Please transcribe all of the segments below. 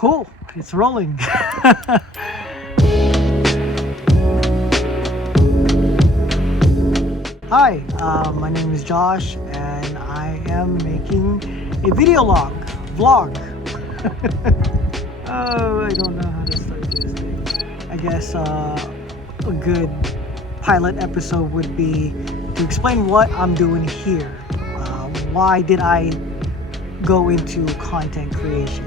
Cool, it's rolling. Hi, my name is Josh and I am making a video vlog. Oh, I don't know how to start this thing. I guess a good pilot episode would be to explain what I'm doing here. Why did I go into content creation?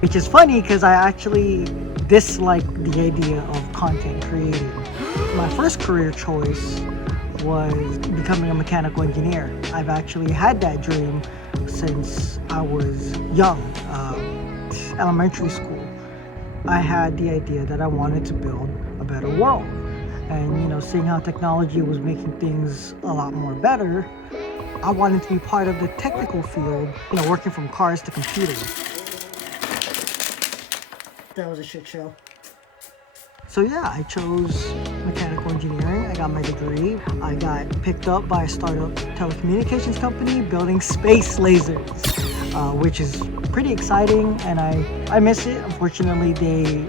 Which is funny because I actually dislike the idea of content creating. My first career choice was becoming a mechanical engineer. I've actually had that dream since I was young, elementary school. I had the idea that I wanted to build a better world. And seeing how technology was making things a lot more better, I wanted to be part of the technical field, working from cars to computers. That was a shit show. So yeah, I chose mechanical engineering. I got my degree. I got picked up by a startup telecommunications company building space lasers, which is pretty exciting, and I miss it. Unfortunately, they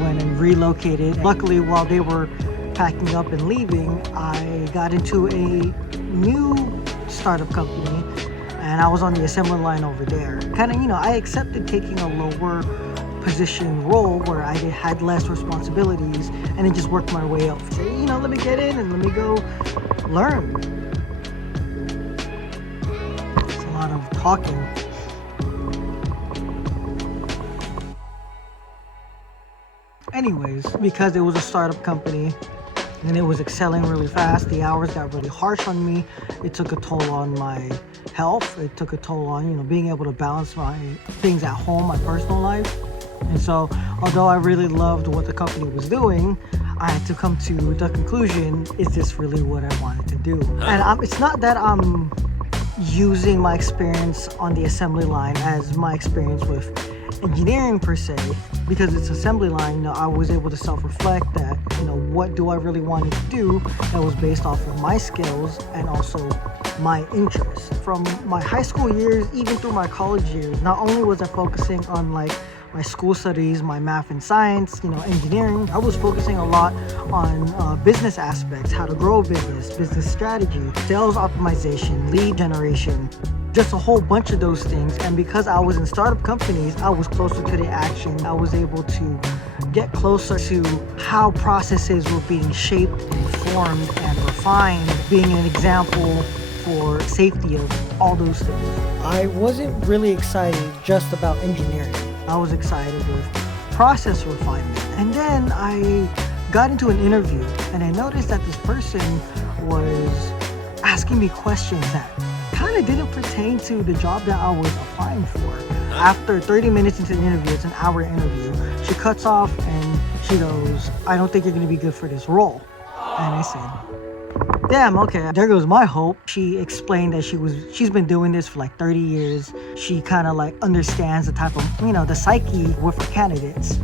went and relocated. Luckily, while they were packing up and leaving, I got into a new startup company, and I was on the assembly line over there. I accepted taking a lower position role where I had less responsibilities, and then just worked my way up. Say, let me get in and let me go learn. It's a lot of talking. Anyways, because it was a startup company and it was excelling really fast, the hours got really harsh on me. It took a toll on my health. It took a toll on, being able to balance my things at home, my personal life. And so, although I really loved what the company was doing, I had to come to the conclusion, is this really what I wanted to do? And it's not that I'm using my experience on the assembly line as my experience with engineering per se, because it's assembly line. I was able to self-reflect that, what do I really want to do that was based off of my skills and also my interests. From my high school years, even through my college years, not only was I focusing on my school studies, my math and science, engineering, I was focusing a lot on business aspects, how to grow a business strategy, sales optimization, lead generation, just a whole bunch of those things. And because I was in startup companies, I was closer to the action. I was able to get closer to how processes were being shaped and formed and refined, being an example for safety of all those things. I wasn't really excited just about engineering. I was excited with process refinement. And then I got into an interview and I noticed that this person was asking me questions that kind of didn't pertain to the job that I was applying for. After 30 minutes into the interview, it's an hour interview, she cuts off and she goes, "I don't think you're going to be good for this role." And I said, damn, okay, there goes my hope. She explained that she's been doing this for like 30 years. She kind of understands the type of, the psyche with her candidates.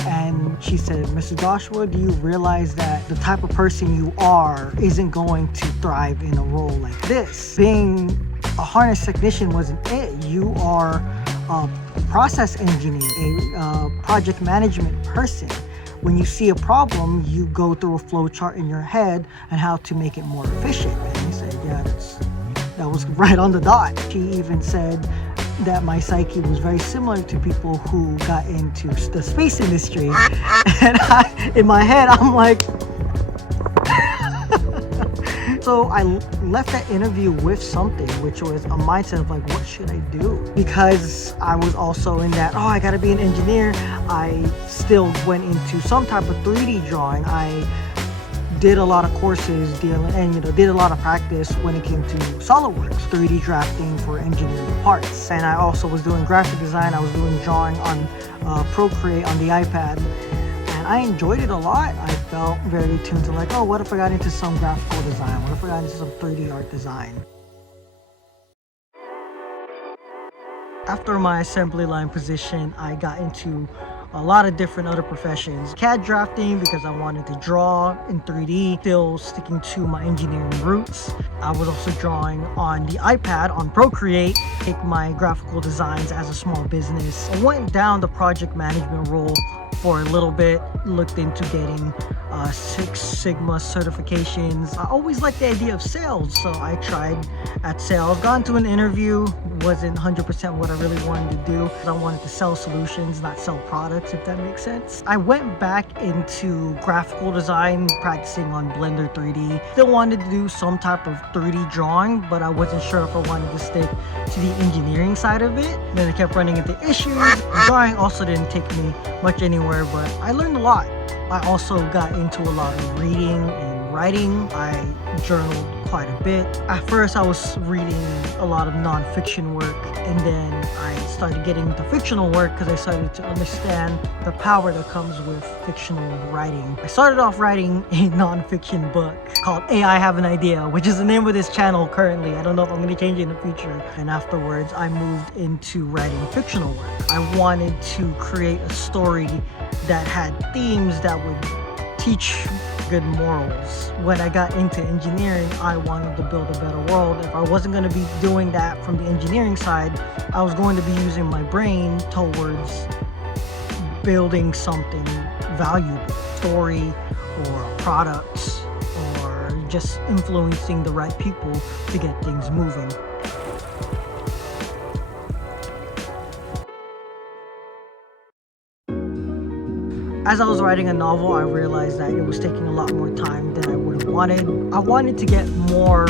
And she said, "Mr. Joshua, do you realize that the type of person you are isn't going to thrive in a role like this? Being a harness technician wasn't it. You are a process engineer, a project management person. When you see a problem, you go through a flow chart in your head and how to make it more efficient." And he said, yeah, that was right on the dot. She even said that my psyche was very similar to people who got into the space industry. And in my head, I'm like, so I left that interview with something, which was a mindset of what should I do? Because I was also in that, I gotta be an engineer. I still went into some type of 3D drawing. I did a lot of courses did a lot of practice when it came to SolidWorks, 3D drafting for engineering parts. And I also was doing graphic design. I was doing drawing on Procreate on the iPad. And I enjoyed it a lot. I felt very tuned to what if I got into some graphical design? What if I got into some 3D art design? After my assembly line position, I got into a lot of different other professions. CAD drafting because I wanted to draw in 3D, still sticking to my engineering roots. I was also drawing on the iPad on Procreate, take my graphical designs as a small business. I went down the project management role for a little bit, looked into getting Six Sigma certifications. I always liked the idea of sales, so I tried at sales, got into an interview, wasn't 100% what I really wanted to do. I wanted to sell solutions, not sell products, if that makes sense. I went back into graphical design, practicing on Blender 3D. Still wanted to do some type of 3D drawing, but I wasn't sure if I wanted to stick to the engineering side of it. Then I kept running into issues. Drawing also didn't take me much anywhere, but I learned a lot. I also got into a lot of reading and writing. I journaled quite a bit. At first I was reading a lot of non-fiction work, and then I started getting into fictional work because I started to understand the power that comes with fictional writing. I started off writing a non-fiction book called I Have an Idea, which is the name of this channel currently. I don't know if I'm going to change it in the future. And afterwards I moved into writing fictional work. I wanted to create a story that had themes that would teach good morals. When I got into engineering, I wanted to build a better world. If I wasn't going to be doing that from the engineering side, I was going to be using my brain towards building something valuable, story or products, or just influencing the right people to get things moving. As I was writing a novel, I realized that it was taking a lot more time than I would have wanted. I wanted to get more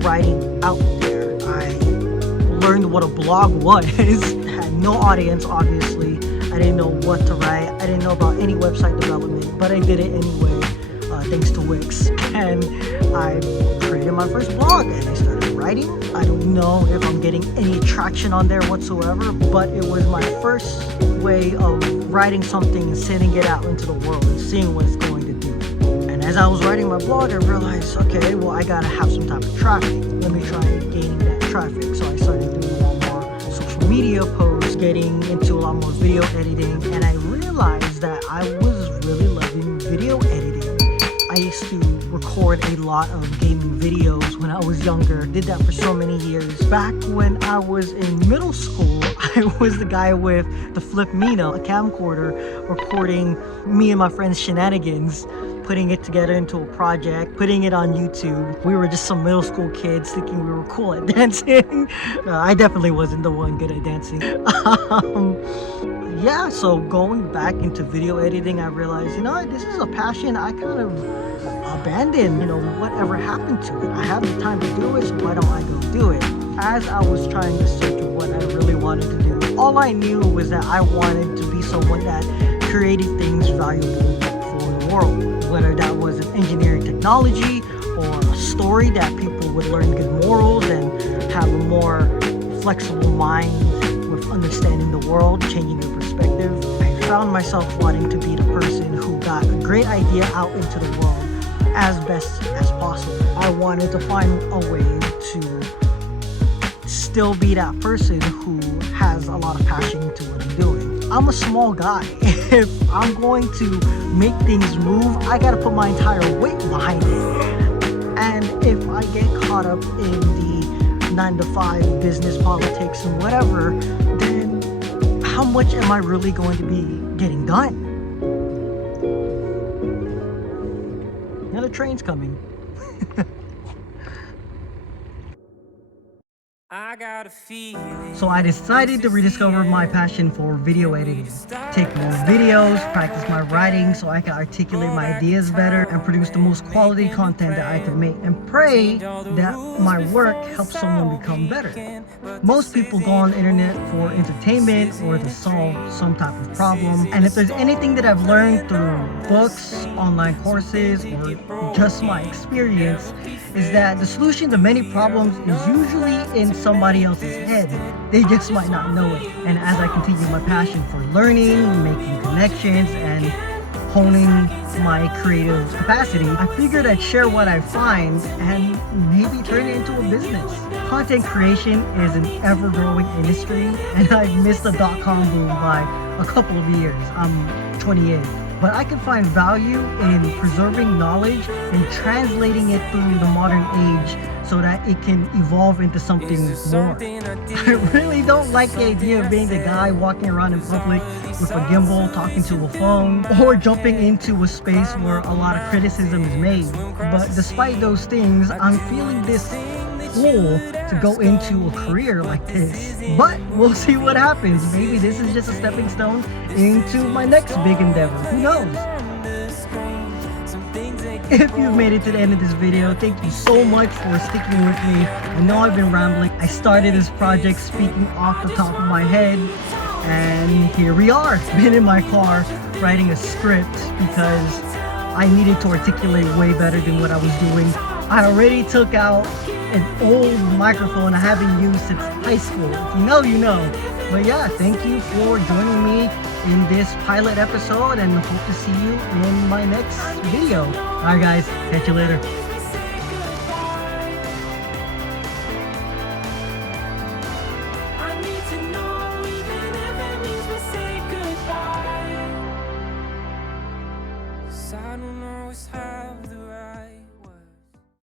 writing out there. I learned what a blog was. I had no audience, obviously. I didn't know what to write. I didn't know about any website development, but I did it anyway, thanks to Wix. And I created my first blog and I started writing. I don't know if I'm getting any traction on there whatsoever, but it was my first way of writing something and sending it out into the world and seeing what it's going to do. And as I was writing my blog, I realized, okay, well, I gotta have some type of traffic. Let me try gaining that traffic. So I started doing a lot more social media posts, getting into a lot more video editing, and I realized that I was really loving video editing. I used to record a lot of gaming videos when I was younger. Did that for so many years. Back when I was in middle school, I was the guy with the Flip Mina, a camcorder, recording me and my friends' shenanigans, putting it together into a project, putting it on YouTube. We were just some middle school kids thinking we were cool at dancing. I definitely wasn't the one good at dancing. Yeah, so going back into video editing, I realized, you know what, this is a passion I kind of abandoned. You know, whatever happened to it? I have the time to do it, so why don't I go do it? As I was trying to search what I really wanted to do, all I knew was that I wanted to be someone that created things valuable for the world. Whether that was an engineering technology or a story that people would learn good morals and have a more flexible mind with understanding the world, changing their perspective. I found myself wanting to be the person who got a great idea out into the world as best as possible. I wanted to find a way to still be that person who has a lot of passion to what I'm doing. I'm a small guy. If I'm going to make things move, I gotta put my entire weight behind it. And if I get caught up in the 9-to-5 business, politics, and whatever, then how much am I really going to be getting done? Now the train's coming. So I decided to rediscover my passion for video editing. Take more videos, practice my writing so I can articulate my ideas better and produce the most quality content that I can make, and pray that my work helps someone become better. Most people go on the internet for entertainment or to solve some type of problem, and if there's anything that I've learned through books, online courses, or just my experience, is that the solution to many problems is usually in somebody else's head. They just might not know it. And as I continue my passion for learning, making connections, and honing my creative capacity, I figured I'd share what I find and maybe turn it into a business. Content creation is an ever-growing industry, and I've missed the dot-com boom by a couple of years. I'm 28. But I can find value in preserving knowledge and translating it through the modern age so that it can evolve into something more. I really don't like the idea of being the guy walking around in public with a gimbal, talking to a phone, or jumping into a space where a lot of criticism is made. But despite those things, I'm feeling this pull to go into a career like this. But we'll see what happens. Maybe this is just a stepping stone into my next big endeavor. Who knows? If you've made it to the end of this video, thank you so much for sticking with me. I know I've been rambling. I started this project speaking off the top of my head, and here we are. Been in my car writing a script because I needed to articulate way better than what I was doing. I already took out an old microphone I haven't used since high school. If you know, you know. But yeah, thank you for joining me in this pilot episode, and hope to see you in my next video. Alright guys, catch you later. I don't know